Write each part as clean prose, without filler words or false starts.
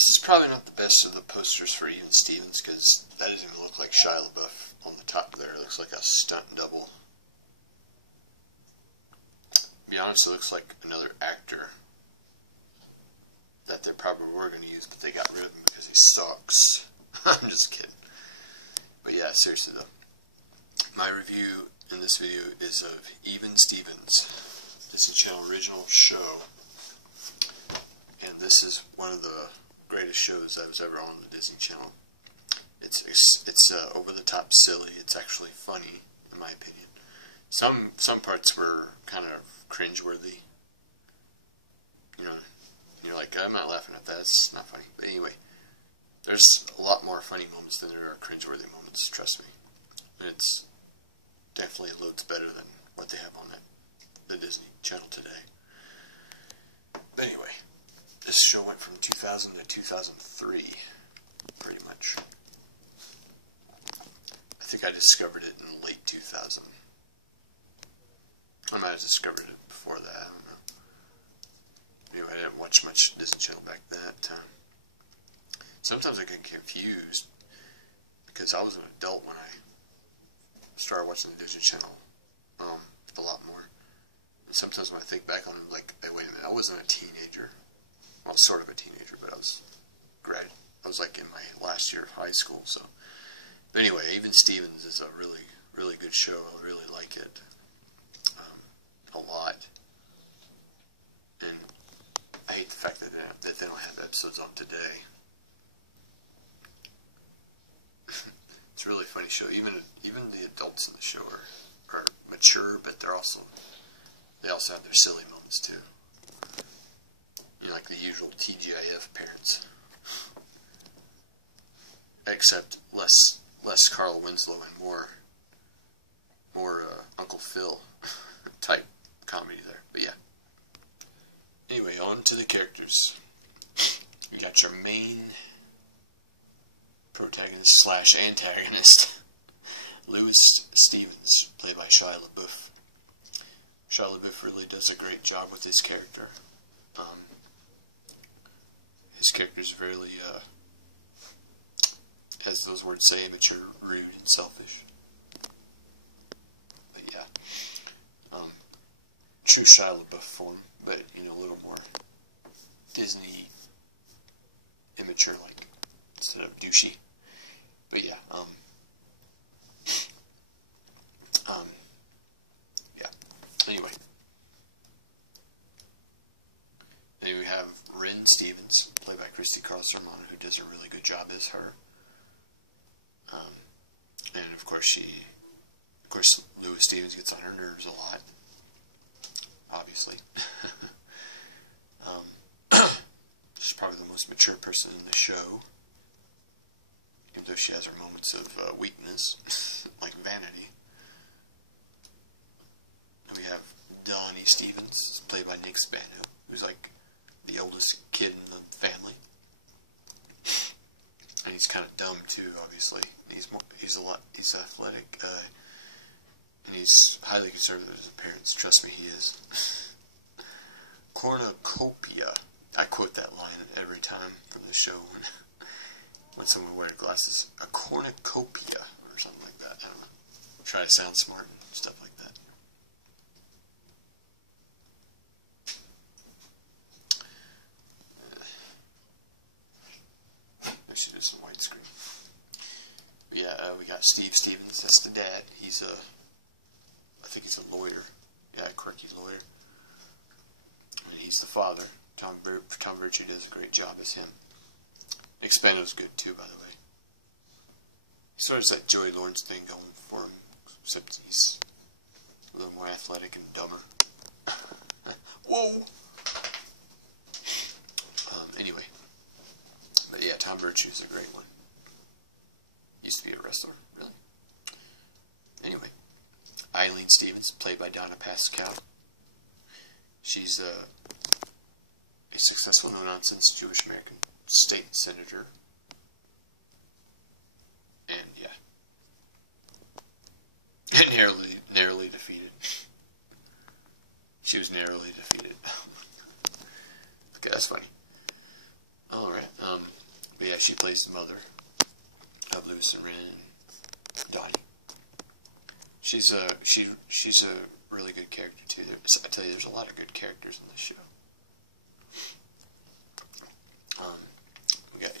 This is probably not the best of the posters for Even Stevens, because that doesn't even look like Shia LaBeouf on the top there. It looks like a stunt double. To be honest, it looks like another actor that they probably were going to use, but they got rid of him because he sucks. I'm just kidding. But yeah, seriously though. My review in this video is of Even Stevens. This is a Channel original show. And this is one of the greatest shows that was ever on the Disney Channel. It's over the top silly. It's actually funny, in my opinion. Some parts were kind of cringeworthy. You know, you're like, I'm not laughing at that. It's not funny. But anyway, there's a lot more funny moments than there are cringeworthy moments. Trust me. And it's definitely loads better than what they have on the Disney Channel today. But anyway, this show went from 2000 to 2003, pretty much. I think I discovered it in late 2000. I might have discovered it before that, I don't know. Anyway, I didn't watch much Disney Channel back that time. Sometimes I get confused, because I was an adult when I started watching the Disney Channel a lot more. And sometimes when I think back on it, like, hey, wait a minute, I wasn't a teenager. Well, sort of a teenager, but I was like in my last year of high school, so. But anyway, Even Stevens is a really, really good show. I really like it a lot. And I hate the fact that they don't have episodes on today. It's a really funny show. Even the adults in the show are mature, but they also have their silly moments too. You know, like the usual TGIF parents, except less Carl Winslow and more Uncle Phil type comedy there. But yeah. Anyway, on to the characters. You got your main protagonist / antagonist, Louis Stevens, played by Shia LaBeouf. Shia LaBeouf really does a great job with his character. His character is really, as those words say, immature, rude, and selfish. But yeah, true Shia LaBeouf form, but you know, a little more Disney immature, like, instead of douchey. But yeah, yeah. Anyway, then we have Ren Stevens, played by Christy Carlson Romano, who does a really good job as her. And of course, Louis Stevens gets on her nerves a lot, obviously. She's probably the most mature person in the show, even though she has her moments of weakness, like vanity. And we have Donnie Stevens, played by Nick Spano, who's like the oldest kid in the family. And he's kind of dumb too, obviously. He's athletic, and he's highly conservative as a parent. Trust me, he is. Cornucopia. I quote that line every time from the show when someone wears glasses. A cornucopia, or something like that. I don't know. Try to sound smart and stuff like that. I should do some widescreen. But yeah, we got Steve Stevens. That's the dad. I think he's a lawyer. Yeah, a quirky lawyer. And he's the father. Tom Virtue does a great job as him. Nick Spano's good too, by the way. He sort of has that Joey Lawrence thing going for him, except he's a little more athletic and dumber. Whoa! Anyway. But yeah, Tom Virtue's a great one. Used to be a wrestler, really. Anyway. Eileen Stevens, played by Donna Pascal. She's a successful, no-nonsense Jewish American state senator. And yeah. Narrowly defeated. She was narrowly defeated. Okay, that's funny. Alright, she plays the mother of Lewis and Ren and Donnie. She's a really good character too. I tell you, there's a lot of good characters in this show. We got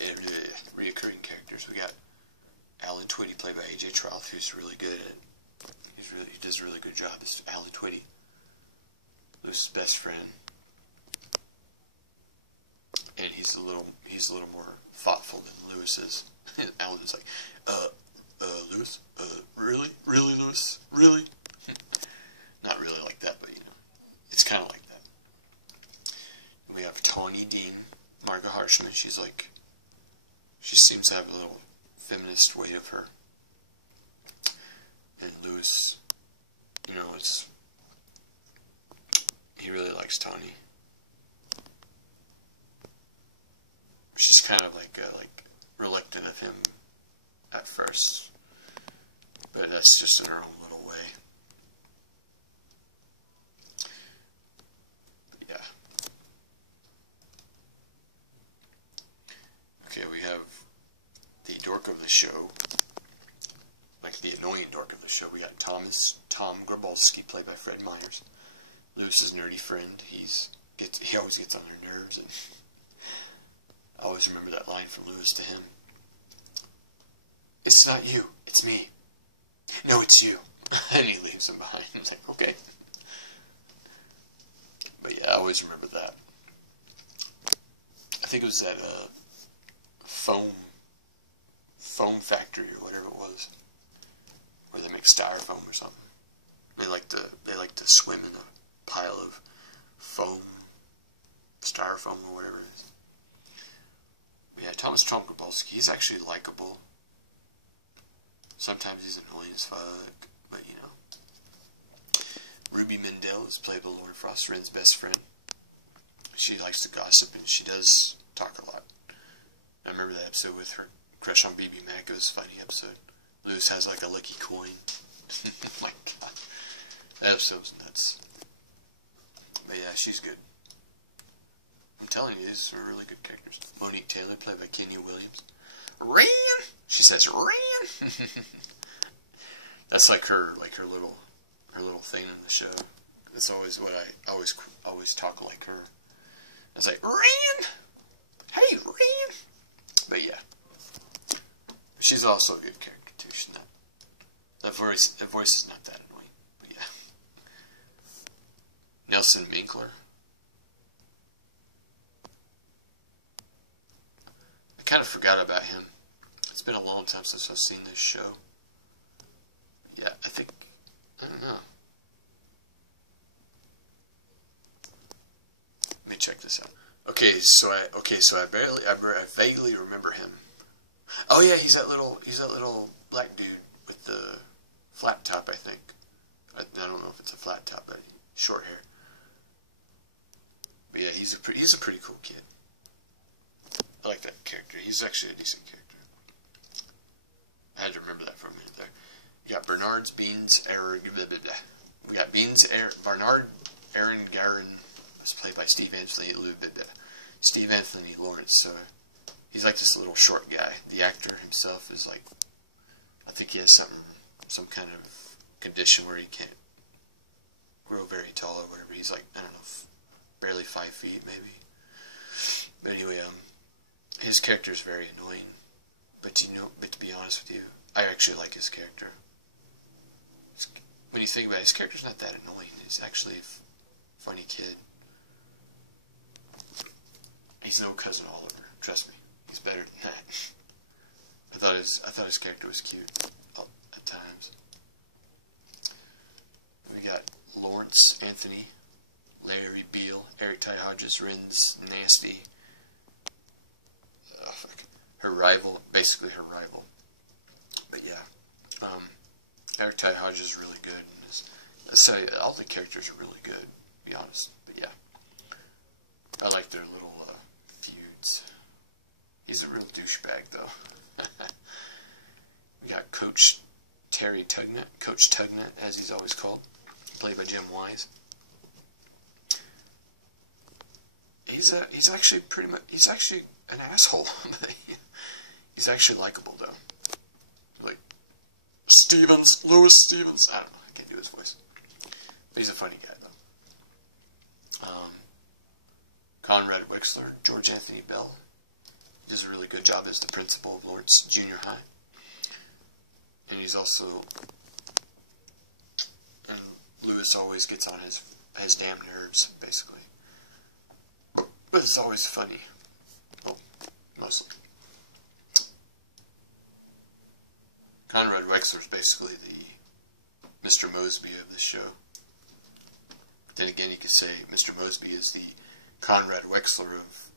reoccurring characters. We got Alan Twitty, played by A.J. Troth, who's really good at. He does a really good job as Alan Twitty, Lewis's best friend, and he's a little more thoughtful than Lewis is. Alan's like, Lewis, really, Lewis, really? Not really like that, but it's kind of like that. We have Tawny Dean, Margot Harshman. She seems to have a little feminist weight of her. And Lewis, he really likes Tawny. She's kind of like reluctant of him at first, but that's just in her own little way. But yeah. Okay, we have the dork of the show, like the annoying dork of the show. We got Tom Grabowski, played by Fred Myers, Lewis's nerdy friend. He always gets on her nerves, and I always remember that line from Lewis to him. It's not you, it's me. No, it's you. And he leaves him behind. I was like, okay. But yeah, I always remember that. I think it was that foam factory or whatever it was, where they make styrofoam or something. They like to swim in a pile of styrofoam or whatever it is. But yeah, Tom Grabowski, he's actually likable. Sometimes he's annoying as fuck, but Ruby Mendel is played by Lauren Frost, Ren's best friend. She likes to gossip, and she does talk a lot. I remember that episode with her crush on BB Mac. It was a funny episode. Lewis has like a lucky coin. My God. That episode was nuts. But yeah, she's good. I'm telling you, these are really good characters. Monique Taylor, played by Kenya Williams. Ren! She says, Ren! That's like her little thing in the show. That's always what I always talk like her. I was like, Ren! Hey, Ren! But yeah. She's also a good character too. She's not, that voice is not that annoying. But yeah. Nelson Minkler. I kind of forgot about him. It's been a long time since I've seen this show. Yeah, I don't know. Let me check this out. Okay, so I vaguely remember him. Oh yeah, he's that little black dude with the flat top, I think. I don't know if it's a flat top, but short hair. But yeah, he's a pretty cool kid. I like that character. He's actually a decent character. I had to remember that for a minute there. You got Bernard Beans Aaron. We got Bernard Aaron Garin was played by Steve Anthony Lawrence. So he's like this little short guy. The actor himself is like, I think he has some kind of condition where he can't grow very tall or whatever. He's like, I don't know, barely 5 feet maybe. But anyway, his character is very annoying. But to be honest with you, I actually like his character. When you think about it, his character's not that annoying. He's actually a funny kid. He's no Cousin Oliver. Trust me, he's better than that. I thought his character was cute at times. We got Lawrence Anthony, Larry Beale, Eric Ty Hodges, Ren's nasty. Her rival, basically her rival. But yeah, Eric Ty Hodges is really good. So all the characters are really good, to be honest. But yeah, I like their little feuds. He's a real douchebag, though. We got Coach Terry Tugnut, Coach Tugnut, as he's always called, played by Jim Wise. He's actually an asshole. He's actually likable, though. Like, Stevens, Louis Stevens. I don't know, I can't do his voice. But he's a funny guy, though. Conrad Wexler, George Anthony Bell, does a really good job as the principal of Lawrence Junior High. And he's also... And Louis always gets on his damn nerves, basically. But it's always funny. Well, mostly. Conrad Wexler is basically the Mr. Mosby of this show. But then again, you could say Mr. Mosby is the Conrad Wexler of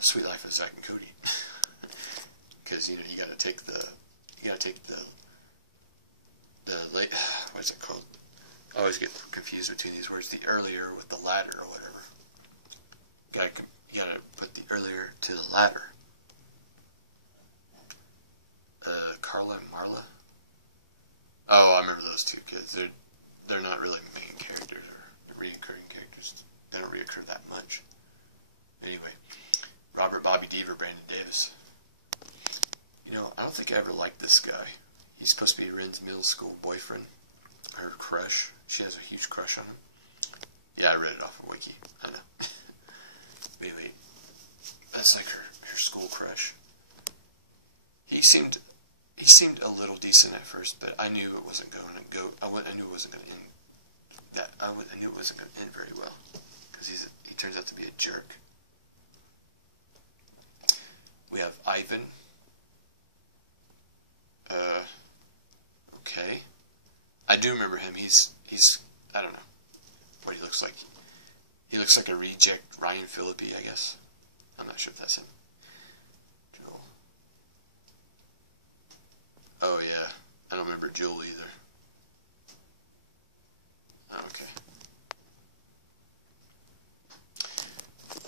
Sweet Life of Zack and Cody. Because, you know, you gotta take the late, what's it called? I always get confused between these words, the earlier with the latter or whatever. You gotta put the earlier to the latter. Carla and Marla. Oh, I remember those two kids. They're not really main characters or reoccurring characters. They don't reoccur that much. Anyway, Robert Bobby Deaver, Brandon Davis. You know, I don't think I ever liked this guy. He's supposed to be Ren's middle school boyfriend. Her crush. She has a huge crush on him. Yeah, I read it off of Wiki. I know. Anyway, that's like her school crush. He seemed a little decent at first, but I knew it wasn't going to go. I knew it wasn't going to end. I knew it wasn't going to end very well, because he turns out to be a jerk. We have Ivan. Okay. I do remember him. He's I don't know what he looks like. He looks like a reject Ryan Phillippe, I guess. I'm not sure if that's him. Joel. Oh yeah. I don't remember Joel either. Okay.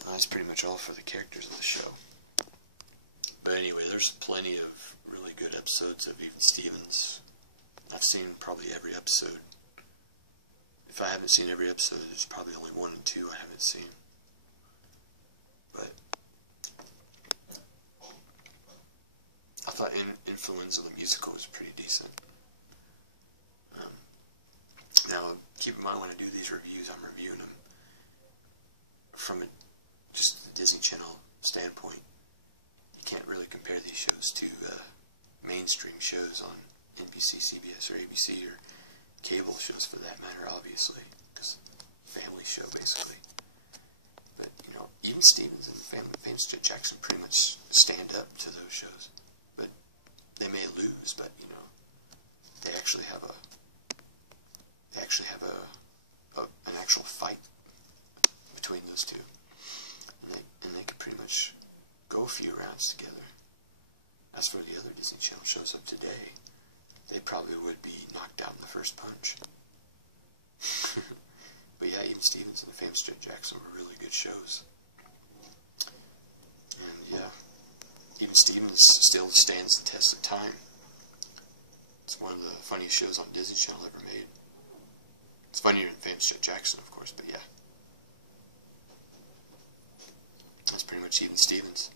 Well, that's pretty much all for the characters of the show. But anyway, there's plenty of really good episodes of Even Stevens. I've seen probably every episode. If I haven't seen every episode, there's probably only one and two I haven't seen. But I thought Influenza the musical was pretty decent. Now, keep in mind when I do these reviews, I'm reviewing them from just the Disney Channel standpoint. You can't really compare these shows to mainstream shows on NBC, CBS, or ABC, or cable shows for that matter, obviously, because family show, basically. But, you know, Even Stevens and Famous Jett Jackson pretty much stand up to those shows. But they may lose, but, you know, they actually have an actual fight between those two. And they could pretty much go a few rounds together. As for the other Disney Channel shows of today, they probably would be knocked out in the first punch. But yeah, Even Stevens and the Famous Jett Jackson were really good shows. And yeah, Even Stevens still stands the test of time. It's one of the funniest shows on Disney Channel ever made. It's funnier than Famous Jett Jackson, of course, but yeah. That's pretty much Even Stevens.